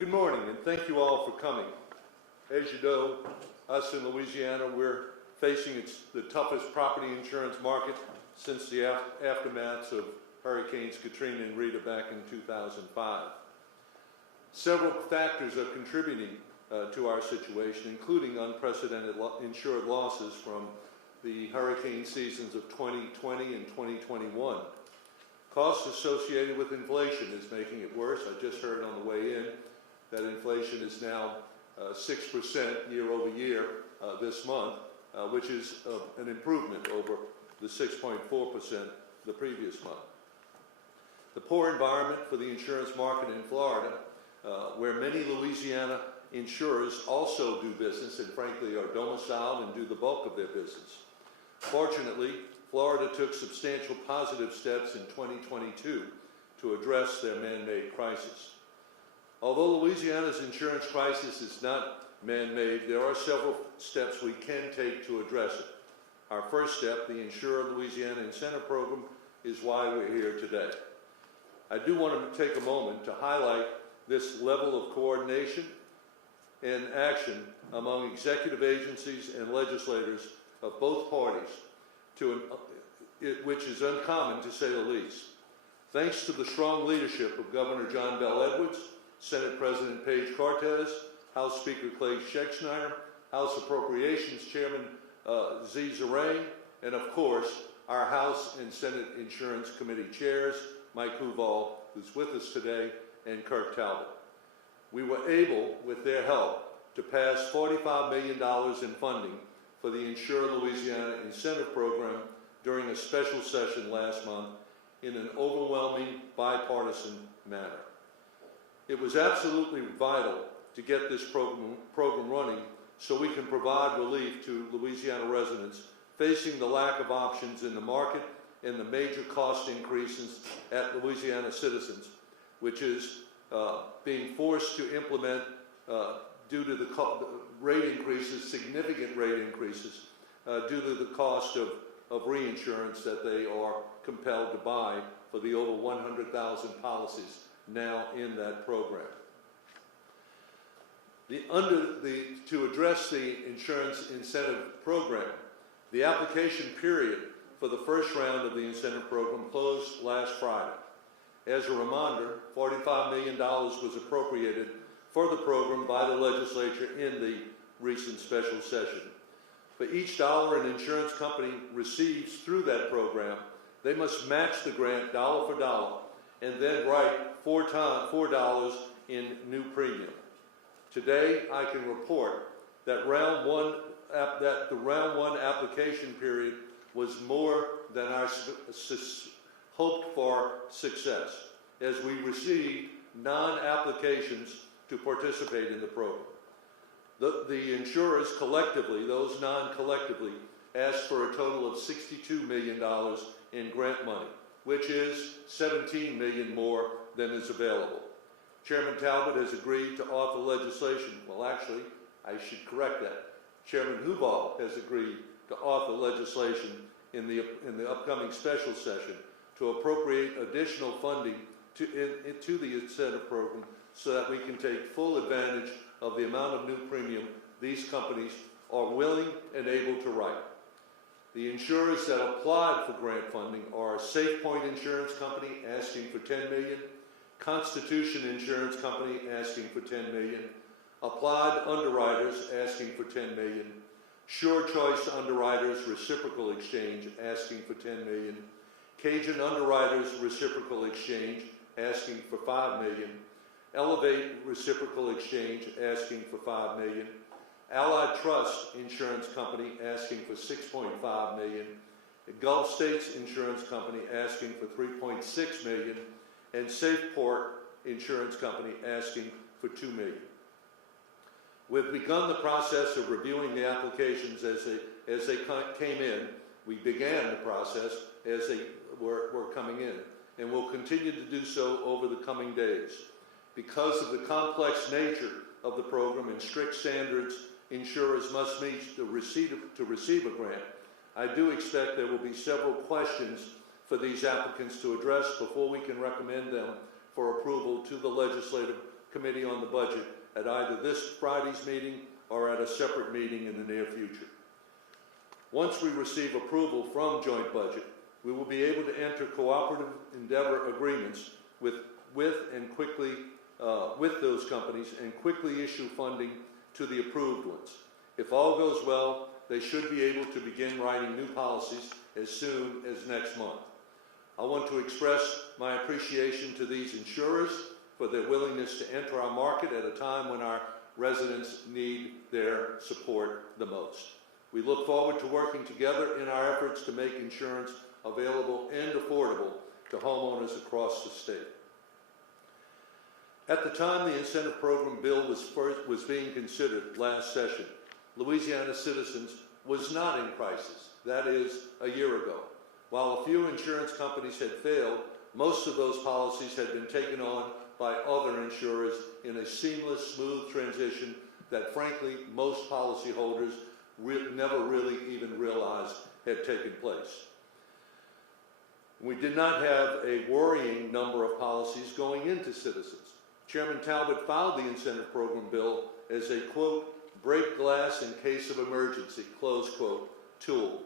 Good morning, and thank you all for coming. As you know, us in Louisiana, we're facing the toughest property insurance market since the aftermaths of Hurricanes Katrina and Rita back in 2005. Several factors are contributing to our situation, including unprecedented insured losses from the hurricane seasons of 2020 and 2021. Costs associated with inflation is making it worse. I just heard on the way in that inflation is now 6% year over year this month, which is an improvement over the 6.4% the previous month. The poor environment for the insurance market in Florida, where many Louisiana insurers also do business and frankly are domiciled and do the bulk of their business. Fortunately, Florida took substantial positive steps in 2022 to address their man-made crisis. Although Louisiana's insurance crisis is not man-made, there are several steps we can take to address it. Our first step, the Insure Louisiana Incentive Program, is why we're here today. I do want to take a moment to highlight this level of coordination and action among executive agencies and legislators of both parties, which is uncommon to say the least. Thanks to the strong leadership of Governor John Bell Edwards, Senate President Paige Cortez, House Speaker Clay Schexnayder, House Appropriations Chairman Z. Zerain, and of course, our House and Senate Insurance Committee Chairs, Mike Huval, who's with us today, and Kirk Talbot. We were able, with their help, to pass $45 million in funding for the Insure Louisiana Incentive Program during a special session last month in an overwhelming bipartisan manner. It was absolutely vital to get this program running so we can provide relief to Louisiana residents facing the lack of options in the market and the major cost increases at Louisiana citizens, which is being forced to implement due to the rate increases, significant rate increases, due to the cost of reinsurance that they are compelled to buy for the over 100,000 policies now in that program. To address the Insurance Incentive Program, the application period for the first round of the incentive program closed last Friday. As a reminder, $45 million was appropriated for the program by the legislature in the recent special session. For each dollar an insurance company receives through that program, they must match the grant dollar for dollar and then write $4 in new premium. Today, I can report that the round one application period was more than our hoped for success, as we received non-applications to participate in the program. The insurers collectively, those non-collectively, asked for a total of $62 million in grant money, which is $17 million more than is available. Chairman Talbot has agreed to author legislation. Well, actually, I should correct that. Chairman Huval has agreed to author legislation in the upcoming special session to appropriate additional funding to the incentive program so that we can take full advantage of the amount of new premium these companies are willing and able to write. The insurers that applied for grant funding are SafePoint Insurance Company asking for $10 million, Constitution Insurance Company asking for $10 million, Applied Underwriters asking for $10 million, Sure Choice Underwriters Reciprocal Exchange asking for $10 million, Cajun Underwriters Reciprocal Exchange asking for $5 million, Elevate Reciprocal Exchange asking for $5 million, Allied Trust Insurance Company asking for $6.5 million, Gulf States Insurance Company asking for $3.6 million, and Safeport Insurance Company asking for $2 million. We've begun the process of reviewing the applications as they came in. We began the process as they were coming in, and we'll continue to do so over the coming days. Because of the complex nature of the program and strict standards insurers must meet to receive a grant, I do expect there will be several questions for these applicants to address before we can recommend them for approval to the legislative Committee on the Budget at either this Friday's meeting or at a separate meeting in the near future. Once we receive approval from Joint Budget, we will be able to enter cooperative endeavor agreements with those companies and quickly issue funding to the approved ones. If all goes well, they should be able to begin writing new policies as soon as next month. I want to express my appreciation to these insurers for their willingness to enter our market at a time when our residents need their support the most. We look forward to working together in our efforts to make insurance available and affordable to homeowners across the state. At the time the incentive program bill was being considered last session, Louisiana Citizens was not in crisis, that is, a year ago. While a few insurance companies had failed, most of those policies had been taken on by other insurers in a seamless, smooth transition that, frankly, most policyholders never really even realized had taken place. We did not have a worrying number of policies going into Citizens. Chairman Talbot filed the incentive program bill as a, quote, break glass in case of emergency, close quote, tool.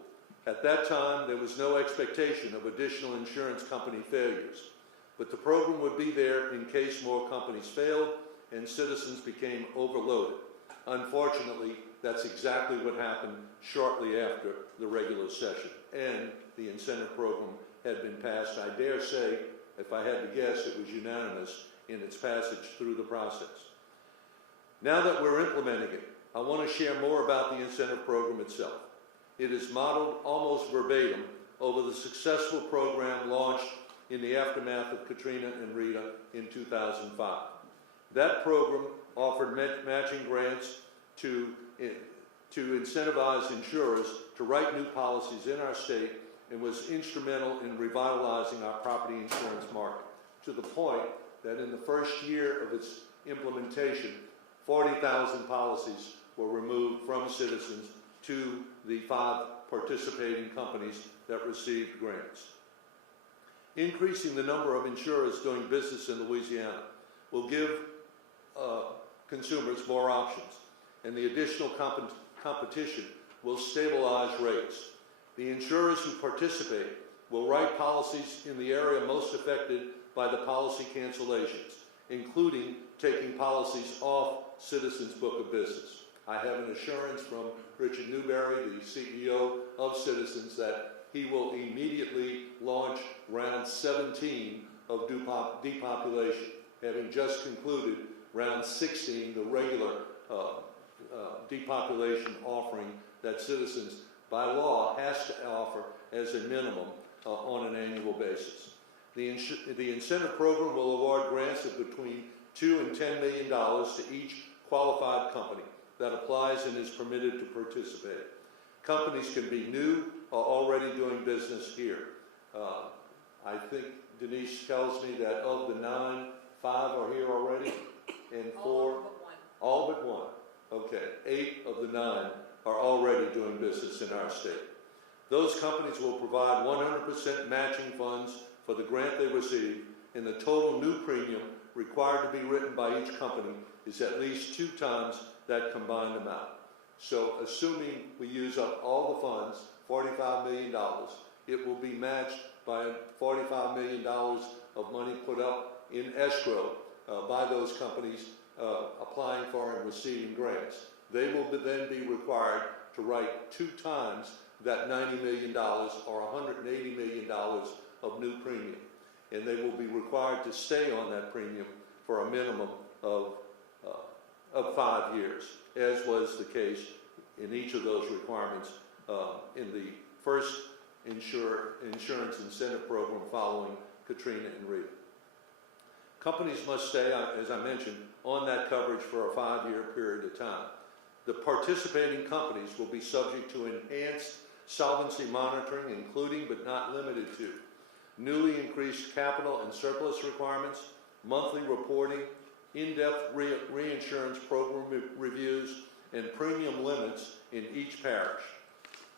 At that time, there was no expectation of additional insurance company failures, but the program would be there in case more companies failed and Citizens became overloaded. Unfortunately, that's exactly what happened shortly after the regular session, and the incentive program had been passed. I dare say, if I had to guess, it was unanimous in its passage through the process. Now that we're implementing it, I want to share more about the incentive program itself. It is modeled almost verbatim over the successful program launched in the aftermath of Katrina and Rita in 2005. That program offered matching grants to incentivize insurers to write new policies in our state and was instrumental in revitalizing our property insurance market, to the point that in the first year of its implementation, 40,000 policies were removed from Citizens to the 5 participating companies that received grants. Increasing the number of insurers doing business in Louisiana will give consumers more options, and the additional competition will stabilize rates. The insurers who participate will write policies in the area most affected by the policy cancellations, including taking policies off Citizens' book of business. I have an assurance from Richard Newberry, the CEO of Citizens, that he will immediately launch round 17 of depopulation, having just concluded round 16, the regular depopulation offering that Citizens, by law, has to offer as a minimum on an annual basis. The incentive program will award grants of between $2 and $10 million to each qualified company that applies and is permitted to participate. Companies can be new or already doing business here. I think Denise tells me that of the 9, 5 are here already, and 4, all but one. Okay, 8 of the 9 are already doing business in our state. Those companies will provide 100% matching funds for the grant they receive, and the total new premium required to be written by each company is at least 2 times that combined amount. So assuming we use up all the funds, $45 million, it will be matched by $45 million of money put up in escrow by those companies applying for and receiving grants. They will then be required to write 2 times that $90 million or $180 million of new premium. And they will be required to stay on that premium for a minimum of 5 years, as was the case in each of those requirements in the first insurance incentive program following Katrina and Rita. Companies must stay, as I mentioned, on that coverage for a 5-year period of time. The participating companies will be subject to enhanced solvency monitoring, including but not limited to newly increased capital and surplus requirements, monthly reporting, in-depth reinsurance program reviews, and premium limits in each parish.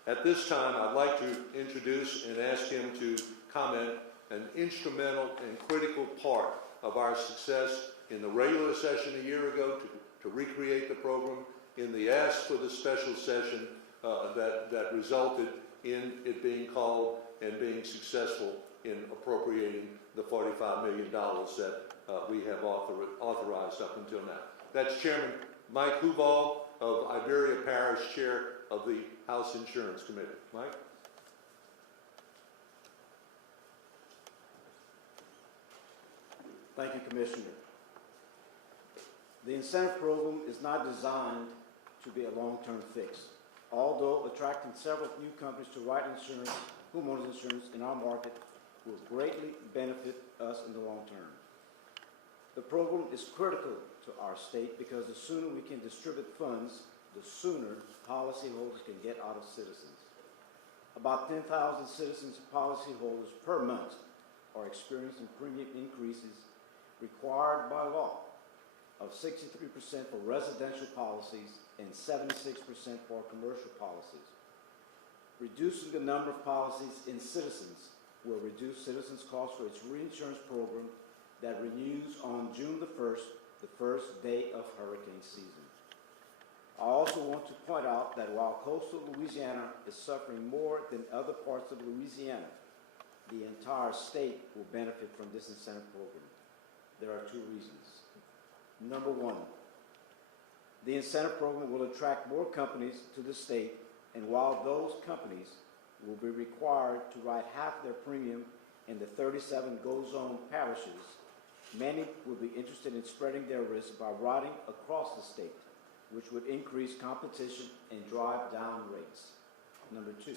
At this time, I'd like to introduce and ask him to comment an instrumental and critical part of our success in the regular session a year ago to recreate the program, in the ask for the special session that resulted in it being called and being successful in appropriating the $45 million that we have authorized up until now. That's Chairman Mike Huval of Iberia Parish, Chair of the House Insurance Committee. Mike? Thank you, Commissioner. The incentive program is not designed to be a long-term fix. Although attracting several new companies to write insurance, homeowners insurance in our market will greatly benefit us in the long term. The program is critical to our state because the sooner we can distribute funds, the sooner policyholders can get out of Citizens. About 10,000 Citizens policyholders per month are experiencing premium increases required by law of 63% for residential policies and 76% for commercial policies. Reducing the number of policies in Citizens will reduce Citizens' costs for its reinsurance program that renews on June the 1st, the first day of hurricane season. I also want to point out that while coastal Louisiana is suffering more than other parts of Louisiana, the entire state will benefit from this incentive program. There are two reasons. Number one, the incentive program will attract more companies to the state, and while those companies will be required to write half their premium in the 37 GO-zone parishes, many will be interested in spreading their risk by writing across the state, which would increase competition and drive down rates. Number two,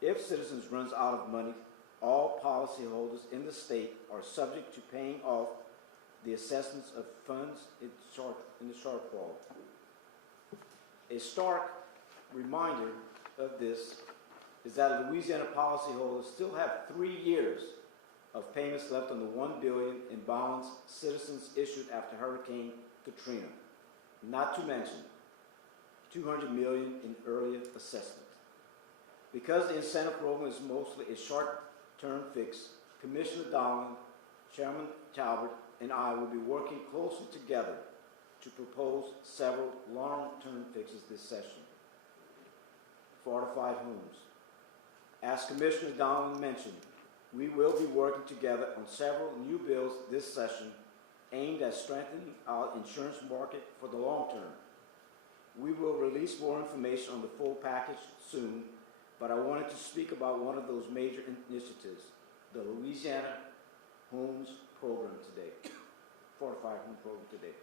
if Citizens runs out of money, all policyholders in the state are subject to paying off the assessments of funds in the shortfall. A stark reminder of this is that Louisiana policyholders still have 3 years of payments left on the $1 billion in bonds Citizens issued after Hurricane Katrina, not to mention $200 million in earlier assessments. Because the incentive program is mostly a short-term fix, Commissioner Donlin, Chairman Talbot, and I will be working closely together to propose several long-term fixes this session. Fortified homes. As Commissioner Donlin mentioned, we will be working together on several new bills this session aimed at strengthening our insurance market for the long term. We will release more information on the full package soon, but I wanted to speak about one of those major initiatives, the Louisiana Homes Program today, Fortified Home Program today.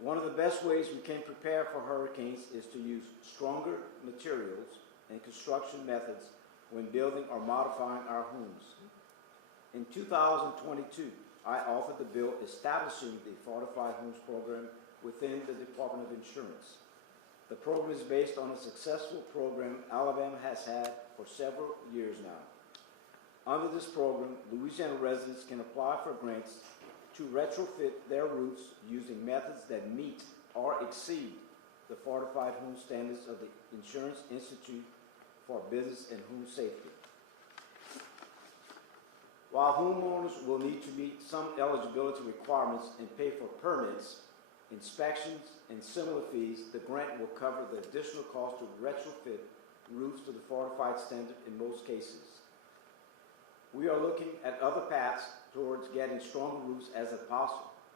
One of the best ways we can prepare for hurricanes is to use stronger materials and construction methods when building or modifying our homes. In 2022, I authored the bill establishing the Fortified Homes Program within the Department of Insurance. The program is based on a successful program Alabama has had for several years now. Under this program, Louisiana residents can apply for grants to retrofit their roofs using methods that meet or exceed the Fortified Home Standards of the Insurance Institute for Business and Home Safety. While homeowners will need to meet some eligibility requirements and pay for permits, inspections, and similar fees, the grant will cover the additional cost to retrofit roofs to the fortified standard in most cases. We are looking at other paths towards getting stronger roofs as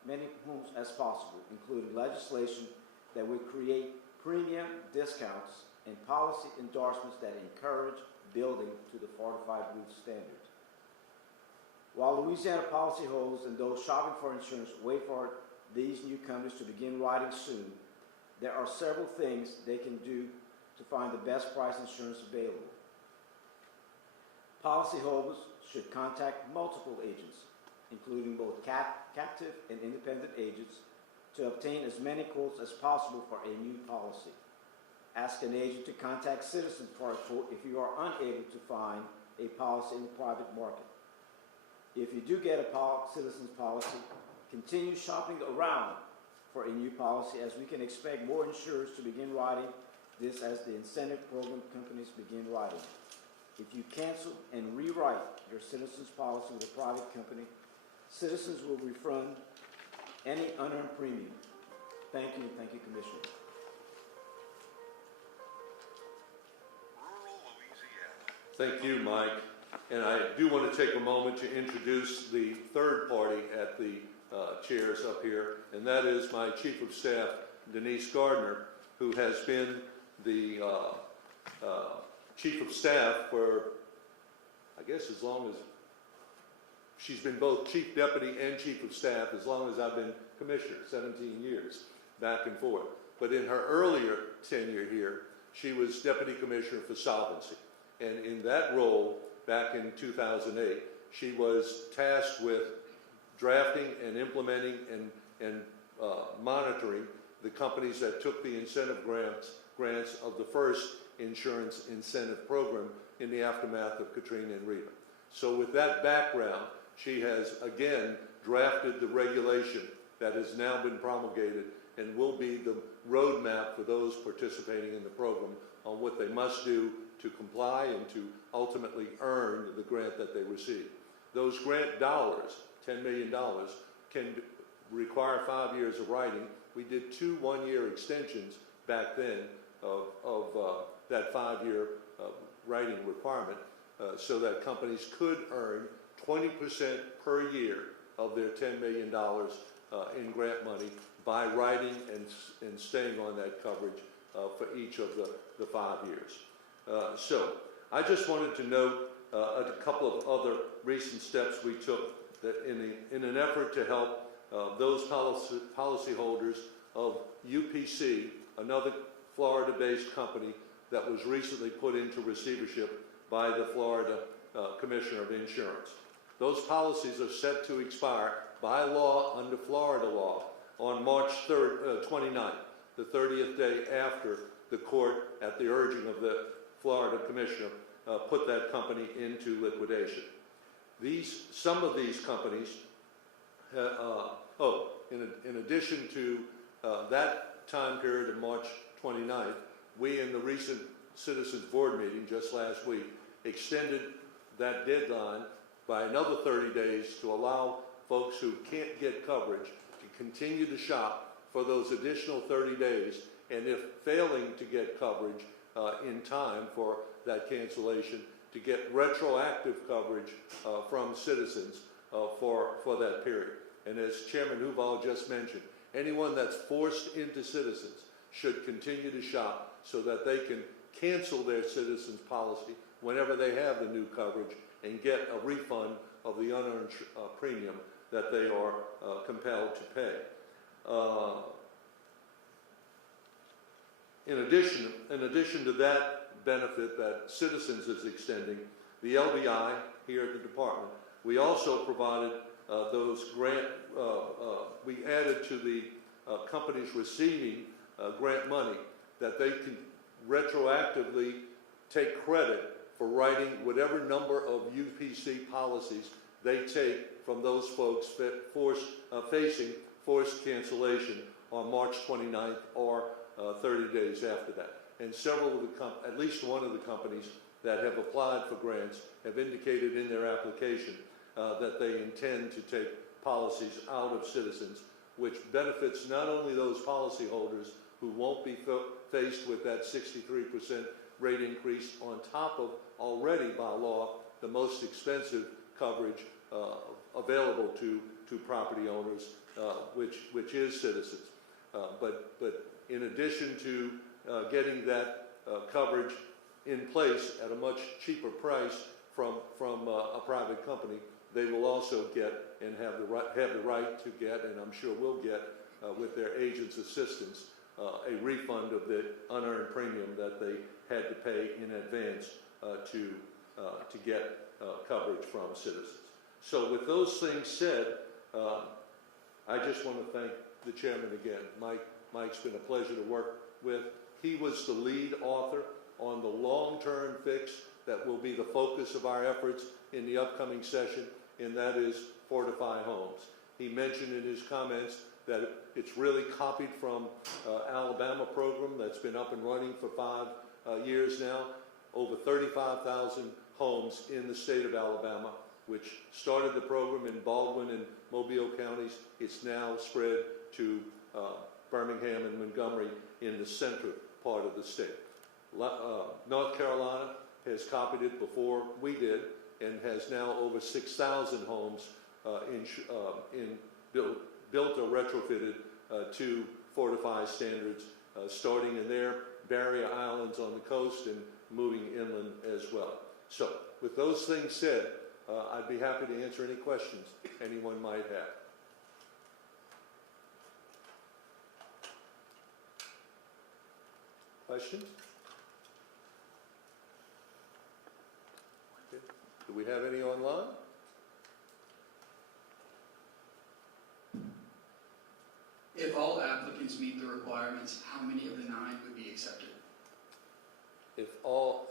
many homes as possible, including legislation that would create premium discounts and policy endorsements that encourage building to the fortified roof standard. While Louisiana policyholders and those shopping for insurance wait for these new companies to begin writing soon, there are several things they can do to find the best price insurance available. Policyholders should contact multiple agents, including both captive and independent agents, to obtain as many quotes as possible for a new policy. Ask an agent to contact Citizens for a quote if you are unable to find a policy in the private market. If you do get a Citizens policy, continue shopping around for a new policy, as we can expect more insurers to begin writing this as the incentive program companies begin writing. If you cancel and rewrite your Citizens policy with a private company, Citizens will refund any unearned premium. Thank you, Commissioner. Thank you, Mike. And I do want to take a moment to introduce the third party at the chairs up here, and that is my Chief of Staff, Denise Gardner, who has been the Chief of Staff for, I guess, as long as she's been both Chief Deputy and Chief of Staff as long as I've been Commissioner, 17 years, back and forth. But in her earlier tenure here, she was Deputy Commissioner for Solvency. And in that role, back in 2008, she was tasked with drafting and implementing and monitoring the companies that took the incentive grants of the first insurance incentive program in the aftermath of Katrina and Rita. So with that background, she has again drafted the regulation that has now been promulgated and will be the roadmap for those participating in the program on what they must do to comply and to ultimately earn the grant that they receive. Those grant dollars, $10 million, can require 5 years of writing. We did 2 one-year extensions back then of that 5-year writing requirement so that companies could earn 20% per year of their $10 million in grant money by writing and staying on that coverage for each of the 5 years. So I just wanted to note a couple of other recent steps we took that in an effort to help those policyholders of UPC, another Florida-based company that was recently put into receivership by the Florida Commissioner of Insurance. Those policies are set to expire by law under Florida law on March 29th, the 30th day after the court, at the urging of the Florida Commissioner, put that company into liquidation. Some of these companies, in addition to that time period of March 29th, we in the recent Citizens Board meeting just last week extended that deadline by another 30 days to allow folks who can't get coverage to continue to shop for those additional 30 days, and if failing to get coverage in time for that cancellation, to get retroactive coverage from Citizens for that period. And as Chairman Huval just mentioned, anyone that's forced into Citizens should continue to shop so that they can cancel their Citizens policy whenever they have the new coverage and get a refund of the unearned premium that they are compelled to pay. In addition to that benefit that Citizens is extending, the LBI here at the department, we also provided those grant, we added to the companies receiving grant money that they can retroactively take credit for writing whatever number of UPC policies they take from those folks facing forced cancellation on March 29th or 30 days after that. And several of at least one of the companies that have applied for grants have indicated in their application that they intend to take policies out of Citizens, which benefits not only those policyholders who won't be faced with that 63% rate increase on top of already by law the most expensive coverage available to property owners, which is Citizens. But in addition to getting that coverage in place at a much cheaper price from a private company, they will also get and have the right to get, and I'm sure will get, with their agent's assistance, a refund of the unearned premium that they had to pay in advance to get coverage from Citizens. So with those things said, I just want to thank the chairman again. Mike's been a pleasure to work with. He was the lead author on the long-term fix that will be the focus of our efforts in the upcoming session, and that is Fortify Homes. He mentioned in his comments that it's really copied from Alabama program that's been up and running for 5 years now. Over 35,000 homes in the state of Alabama which started the program in Baldwin and Mobile counties. It's now spread to Birmingham and Montgomery in the central part of the state. North Carolina has copied it before we did and has now over 6,000 homes built or retrofitted to Fortify standards, starting in their barrier islands on the coast and moving inland as well. So, with those things said, I'd be happy to answer any questions anyone might have. Questions? Okay. Do we have any online? If all applicants meet the requirements, how many of the 9 would be accepted? If all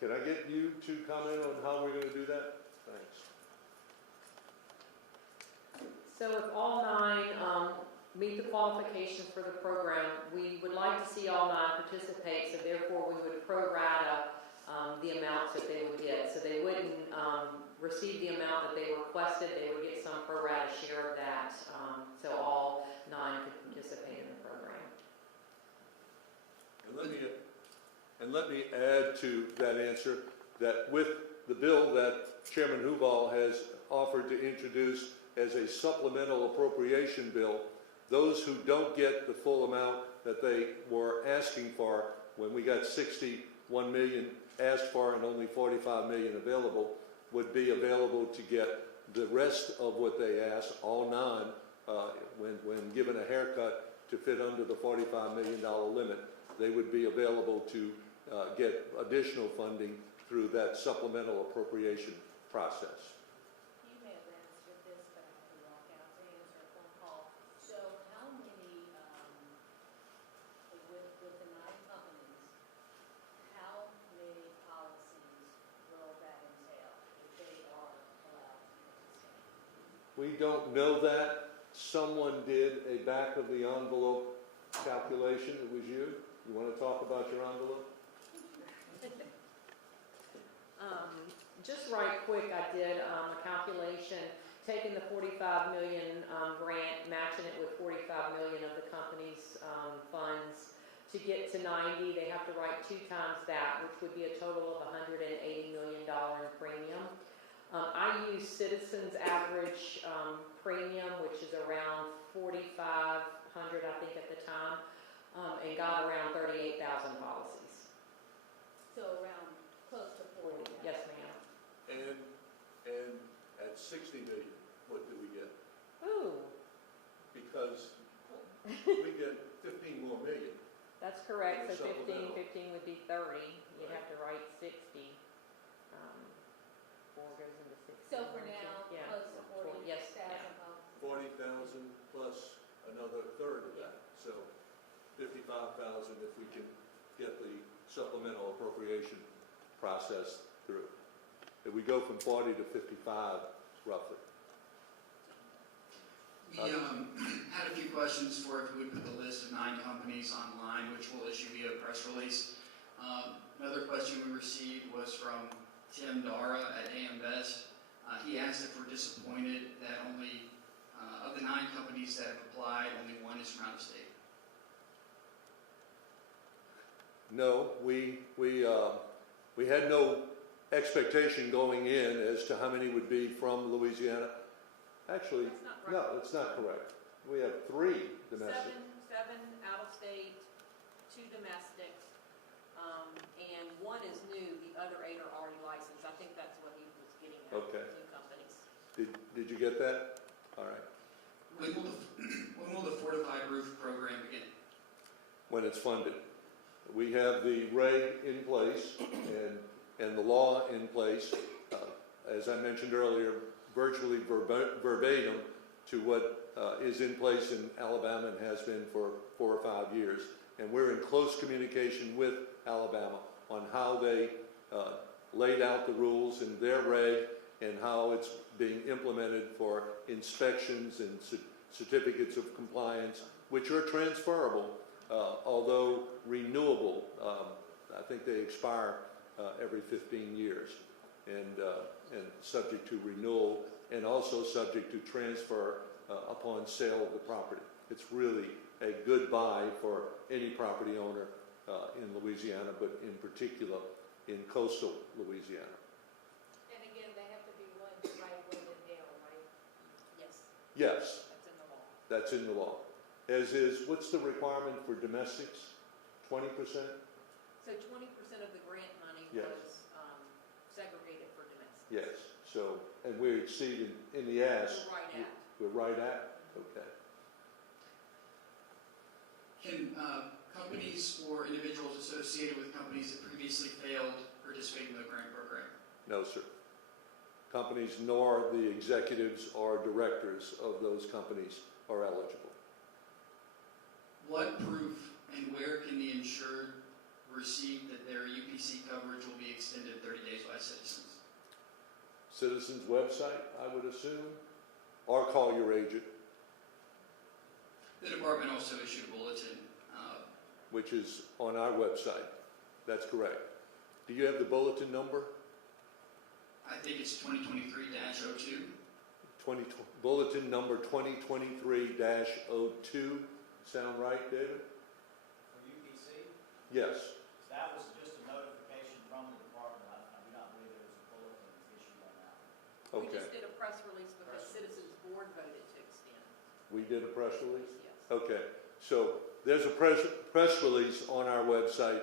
can I get you to comment on how we're going to do that? Thanks. So if all 9 meet the qualifications for the program, we would like to see all 9 participate, so therefore we would pro rata the amounts that they would get. So they wouldn't receive the amount that they requested, they would get some pro rata share of that, so all 9 could participate in the program. And let me add to that answer that with the bill that Chairman Huvall has offered to introduce as a supplemental appropriation bill, those who don't get the full amount that they were asking for when we got 61 million asked for and only 45 million available, would be available to get the rest of what they asked, all 9, when given a haircut to fit under the $45 million limit, they would be available to get additional funding through that supplemental appropriation process. You may have answered this, but I have to walk out to answer a phone call. So how many, with the 9 companies, how many policies will that entail if they are allowed to participate? We don't know that. Someone did a back of the envelope calculation. It was you. You want to talk about your envelope? Just right quick, I did a calculation, taking the 45 million grant, matching it with 45 million of the company's funds. To get to 90, they have to write 2 times that, which would be a total of $180 million in premium. I use Citizens' average premium, which is around $4,500, I think at the time, and got around 38,000 policies. So around close to 40. Yes, ma'am. And at 60 million, what do we get? Ooh, Because we get 15 more million. that's correct. And So a supplemental. 15 would be 30. You'd Right. have to write 60. 4 goes into 60. So for now, Yeah. close to 40,000 Yes, yeah. policies. 40,000 plus another third of that. So 55,000 if we can get the supplemental appropriation process through. If we go from 40 to 55, roughly. We had a few questions for if we would put the list of 9 companies online, which we'll issue via press release. Another question we received was from Tim Dara at AM Best. He asked if we're disappointed that only, of the 9 companies that have applied, only 1 is from out of state. No, we had no expectation going in as to how many would be from Louisiana. Actually, That's not right. no, it's not correct. We have 3 domestic. Seven out of state, 2 domestics, and 1 is new, the other 8 are already licensed. I think that's what he was getting at, Okay. new companies. Did you get that? All right. When will the Fortified Roof program begin? When it's funded. We have the reg in place and the law in place, as I mentioned earlier, virtually verbatim to what is in place in Alabama and has been for 4 or 5 years. And we're in close communication with Alabama on how they laid out the rules in their reg and how it's being implemented for inspections and certificates of compliance, which are transferable, although renewable. I think they expire every 15 years. and subject to renewal, and also subject to transfer upon sale of the property. It's really a good buy for any property owner in Louisiana, but in particular in coastal Louisiana. And again, they have to be one right with the deal, right? Yes, Yes, that's in the law. that's in the law. As is, what's the requirement for domestics? 20%? So 20% of the grant money Yes. was segregated for domestic. Yes. So, and we're exceeding in the ask. We're right at. We're right at? Okay. Can companies or individuals associated with companies that previously failed participate in the grant program? No, sir. Companies nor the executives or directors of those companies are eligible. What proof and where can the insured receive that their UPC coverage will be extended 30 days by citizens? Citizens website, I would assume, or call your agent, The department also issued a bulletin. which is on our website. That's correct. Do you have the bulletin number? I think it's 2023-02. Bulletin number 2023-02. Sound right, David? For UPC, Yes. that was just a notification from the department. I do not believe there was a bulletin issued on that. We Okay. just did a press release because Citizens Board voted to extend. We did a press release? Yes. Okay, so there's a press release on our website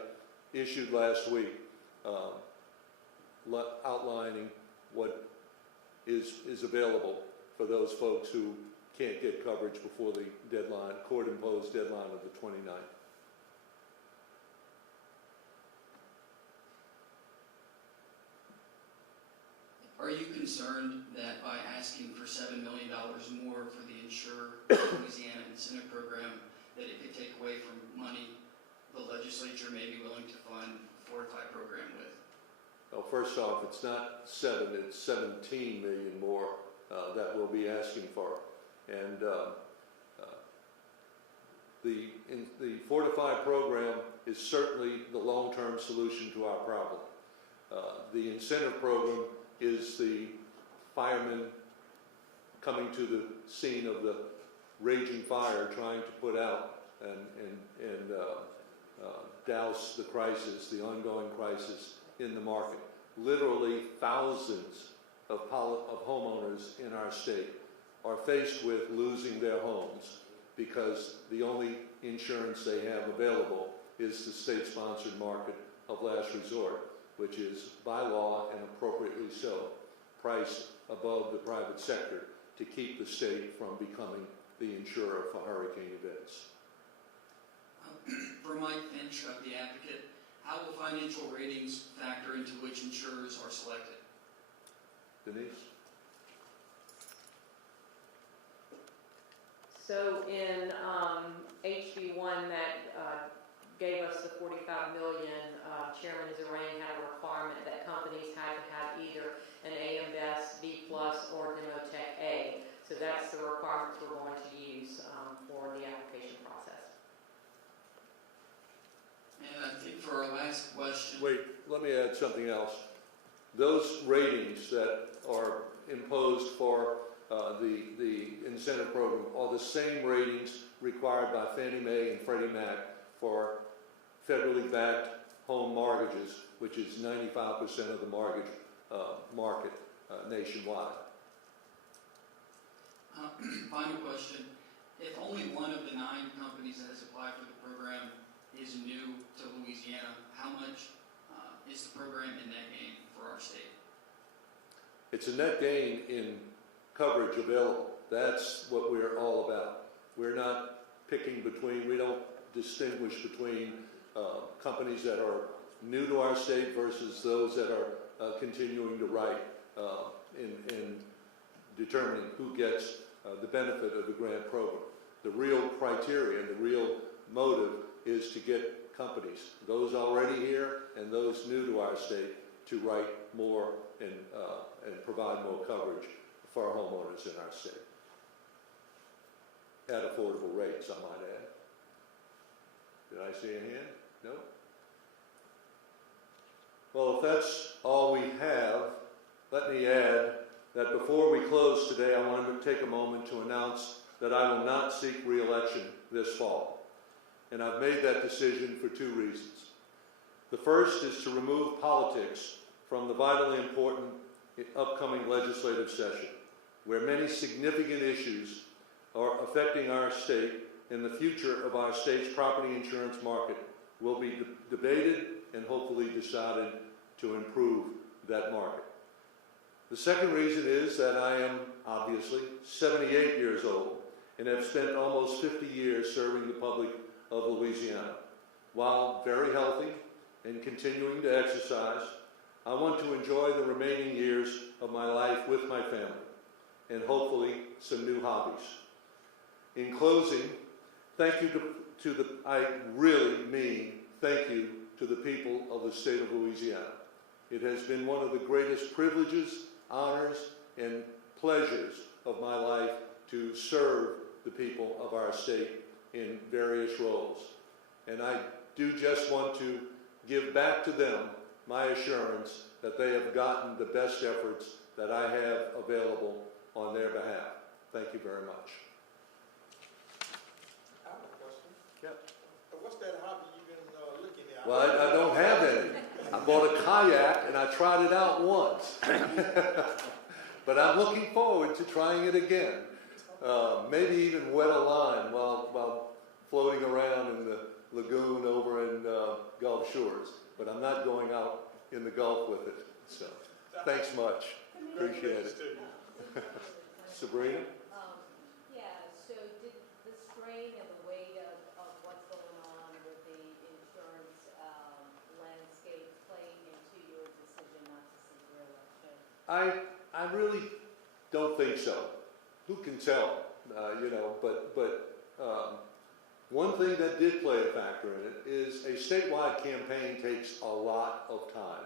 issued last week outlining what is available for those folks who can't get coverage before the deadline, court-imposed deadline of the 29th. Are you concerned that by asking for $7 million more for the Insure Louisiana Incentive Program, that it could take away from money the legislature may be willing to fund a fortified program with? Well, first off, it's not 7, it's 17 million more that we'll be asking for. And the fortified program is certainly the long-term solution to our problem. The incentive program is the firemen coming to the scene of the raging fire, trying to put out and douse the crisis, the ongoing crisis in the market. Literally thousands of homeowners in our state are faced with losing their homes because the only insurance they have available is the state-sponsored market of last resort, which is by law and appropriately so, priced above the private sector to keep the state from becoming the insurer for hurricane events. For Mike Finch of The Advocate, how will financial ratings factor into which insurers are selected? Denise? So in HB1 that gave us the 45 million, Chairman Zerain had a requirement that companies had to have either an AM Best, B+, or Demotech A. So that's the requirements we're going to use for the application process. And I think for our last question, Wait, let me add something else. Those ratings that are imposed for the incentive program are the same ratings required by Fannie Mae and Freddie Mac for federally backed home mortgages, which is 95% of the mortgage market nationwide. final question. If only one of the 9 companies that has applied for the program is new to Louisiana, how much is the program in net gain for our state? It's a net gain in coverage available. That's what we're all about. We're not picking between, we don't distinguish between companies that are new to our state versus those that are continuing to write in determining who gets the benefit of the grant program. The real criteria and the real motive is to get companies, those already here and those new to our state, to write more and provide more coverage for our homeowners in our state. At affordable rates, I might add. Did I see a hand? No? Well, if that's all we have, let me add that before we close today, I wanted to take a moment to announce that I will not seek re-election this fall. And I've made that decision for two reasons. The first is to remove politics from the vitally important upcoming legislative session, where many significant issues are affecting our state and the future of our state's property insurance market will be debated and hopefully decided to improve that market. The second reason is that I am obviously 78 years old and have spent almost 50 years serving the public of Louisiana. While very healthy and continuing to exercise, I want to enjoy the remaining years of my life with my family and hopefully some new hobbies. In closing, thank you I really mean thank you to the people of the state of Louisiana. It has been one of the greatest privileges, honors, and pleasures of my life to serve the people of our state in various roles. And I do just want to give back to them my assurance that they have gotten the best efforts that I have available on their behalf. Thank you very much. I have a question. Yeah. What's that hobby you've been looking at? Well, I don't have any. I bought a kayak and I tried it out once. But I'm looking forward to trying it again. Maybe even wet a line while floating around in the lagoon over in Gulf Shores. But I'm not going out in the Gulf with it. So thanks much. Appreciate it. Sabrina? Yeah, so did the strain and the weight of what's going on with the insurance landscape play into your decision not to seek re-election? I really don't think so. Who can tell? But one thing that did play a factor in it is a statewide campaign takes a lot of time.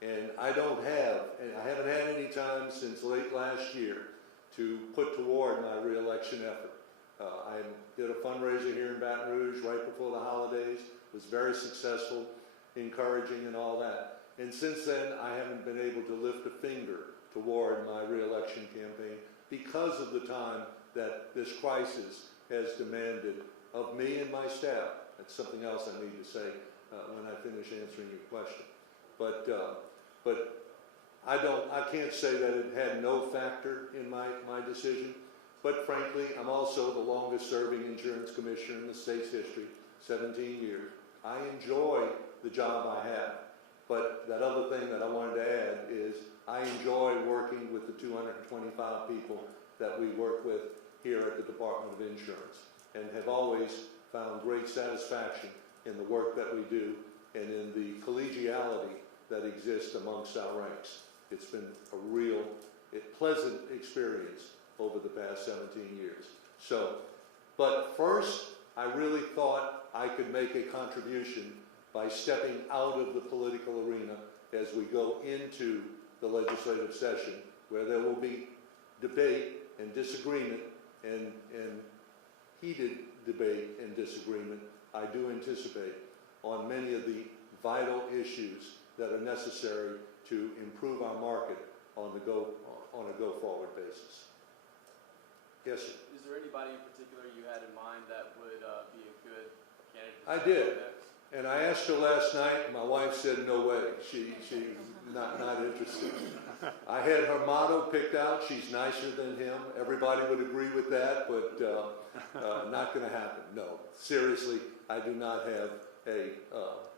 And I haven't had any time since late last year to put toward my re-election effort. I did a fundraiser here in Baton Rouge right before the holidays, was very successful, encouraging and all that. And since then, I haven't been able to lift a finger toward my re-election campaign because of the time that this crisis has demanded of me and my staff. That's something else I need to say when I finish answering your question. But I can't say that it had no factor in my decision. But frankly, I'm also the longest serving insurance commissioner in the state's history, 17 years. I enjoy the job I have. But that other thing that I wanted to add is I enjoy working with the 225 people that we work with here at the Department of Insurance and have always found great satisfaction in the work that we do and in the collegiality that exists amongst our ranks. It's been a real pleasant experience over the past 17 years. But first, I really thought I could make a contribution by stepping out of the political arena as we go into the legislative session, where there will be debate and disagreement and heated debate and disagreement, I do anticipate, on many of the vital issues that are necessary to improve our market on a go-forward basis. Yes, sir. Is there anybody in particular you had in mind that would be a good candidate? I did. And I asked her last night, and my wife said no way. She's not interested. I had her motto picked out, she's nicer than him. Everybody would agree with that, but not going to happen. No, seriously, I do not have a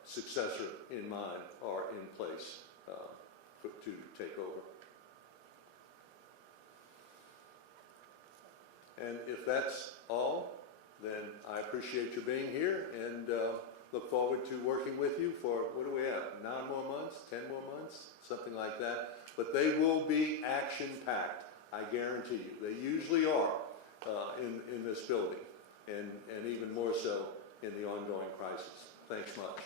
successor in mind or in place to take over. And if that's all, then I appreciate you being here and look forward to working with you for, what do we have, 9 more months, 10 more months, something like that. But they will be action-packed, I guarantee you. They usually are in this building, and even more so in the ongoing crisis. Thanks much.